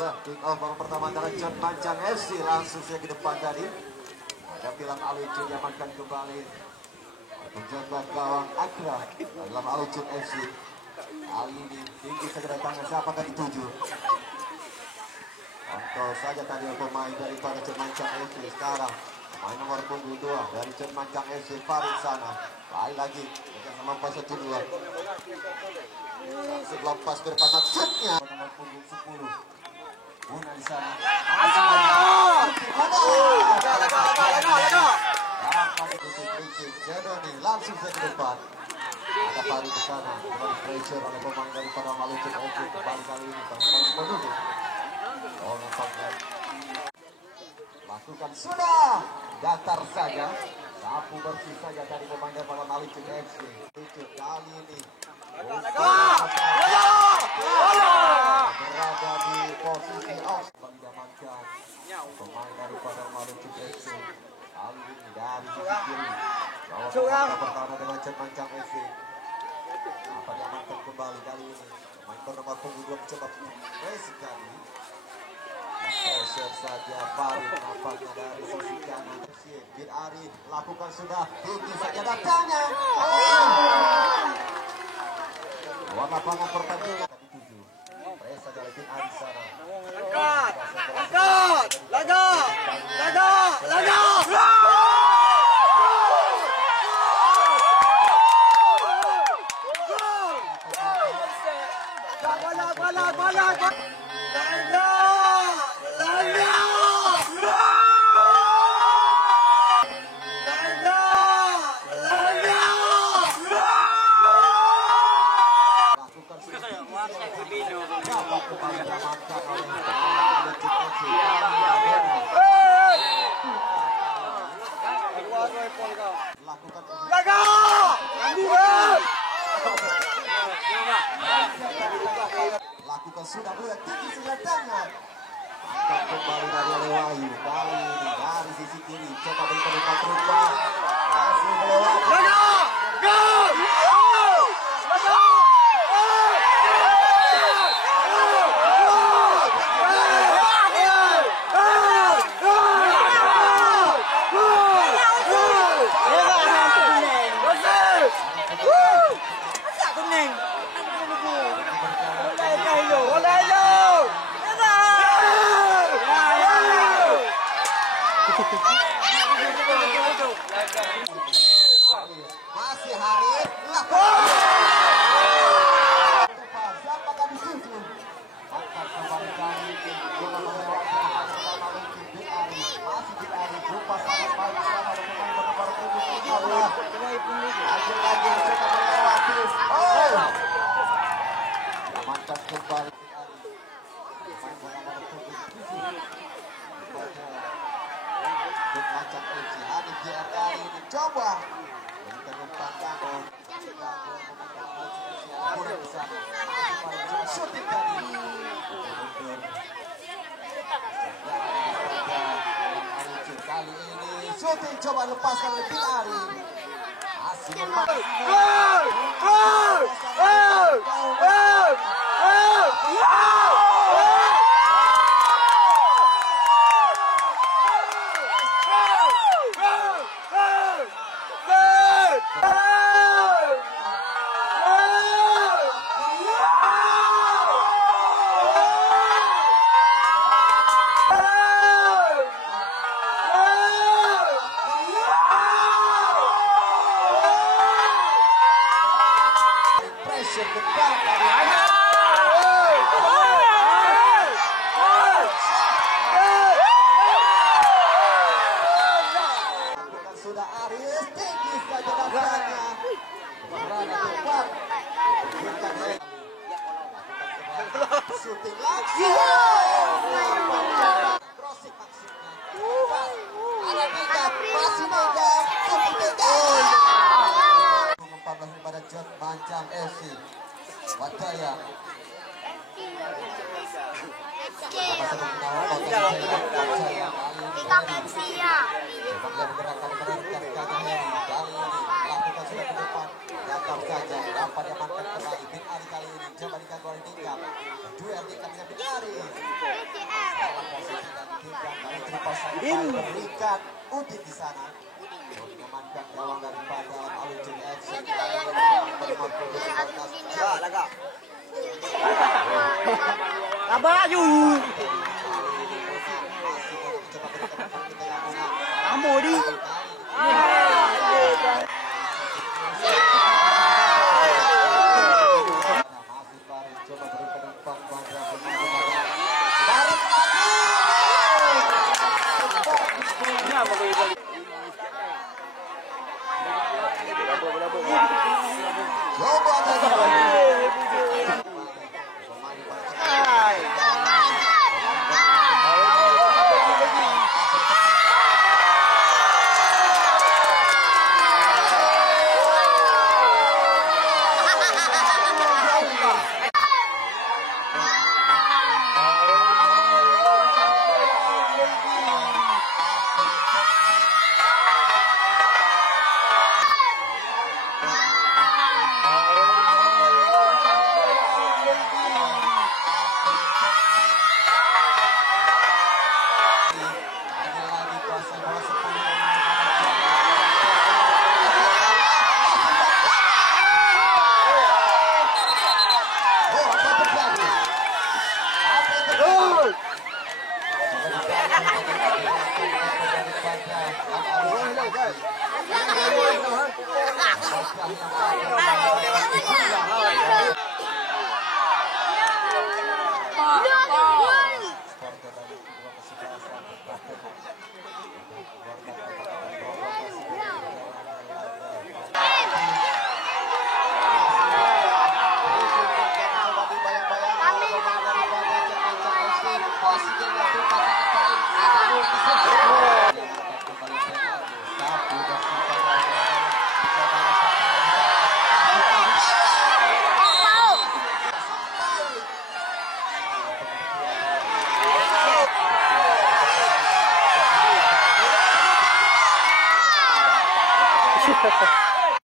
Ya, kick off babak pertama antara John Mancang FC langsung saja ke depan tadi. Ada Pilam Alucun diamankan kembali. Penjaga gawang Akra dalam Alucun FC. Kali ini tinggi saja datangnya, siapakah dituju? Contoh saja tadi pemain daripada John Mancang FC. Sekarang pemain nomor punggung 2 dari John Mancang FC, Farid sana. Baik lagi, sama pas 1-2. Langsung lepas berpasak setnya. Nomor punggung 10. Una di sana. Langsung ke depan. Ada Farid di sana. Kembali pressure oleh pemain daripada Malucun FC. Kembali kali ini pemain penduduk. Oh, nampaknya lakukan sudah datar saja, sapu bersih saja dari pemain daripada Malucun FC. Kali ini berada di posisi off, diamankan pemain daripada Malucun FC. Kali ini dari sisi kiri, bawah pertahanan dengan John Mancang FC. Apa diamankan kembali kali ini pemain bernomor punggung 2 mencoba pressing kali. Pressure saja Farid nampaknya dari sisi kanan. Bin Ari lakukan sudah tinggi saja datangnya. Luar lapangan pertandingan dituju. Press saja oleh Bin Ari sana. Langkat, laga. Lakukan sudah bola tinggi senjatanya. Angkat kembali dari Wahyu. Kali ini dari sisi kiri coba berikan umpan rupa. Masih melewati. Masih Haris lakukan. Siapakah dituju? Angkat kembali kali ini. Bola melewati Malucun Bin Ari. Masih Bin Ari berupa sangat baik selama pemain bernomor punggung 13. Lagi coba melewati. Amankan kembali Bin Ari. Pemain bernomor punggung 7. John Mancang FC. Hanif JR kali ini coba berikan umpan Dangon. Kurang besar. Shooting tadi. Kali ini shooting coba lepaskan oleh Bin Ari. Asik sudah Aris tinggi saja datangnya. Berada tepat. Shooting langsung. Crossing maksudnya. Ada Megap, masih Megap, shooting Megap. 14 daripada John Mancang FC. Wadaya. Kita Persia. Menggerakkan mereka kali ini lakukan sudah ke depan, datang saja dapat diamankan kembali Bin Ari kali ini coba diganggu oleh Ningam. Duel Ningam dengan Bin Ari. Berikan Udin di sana. Mengamankan gawang daripada Alujin FC. Laga. Abaju. Kamu di. Ha ha ha.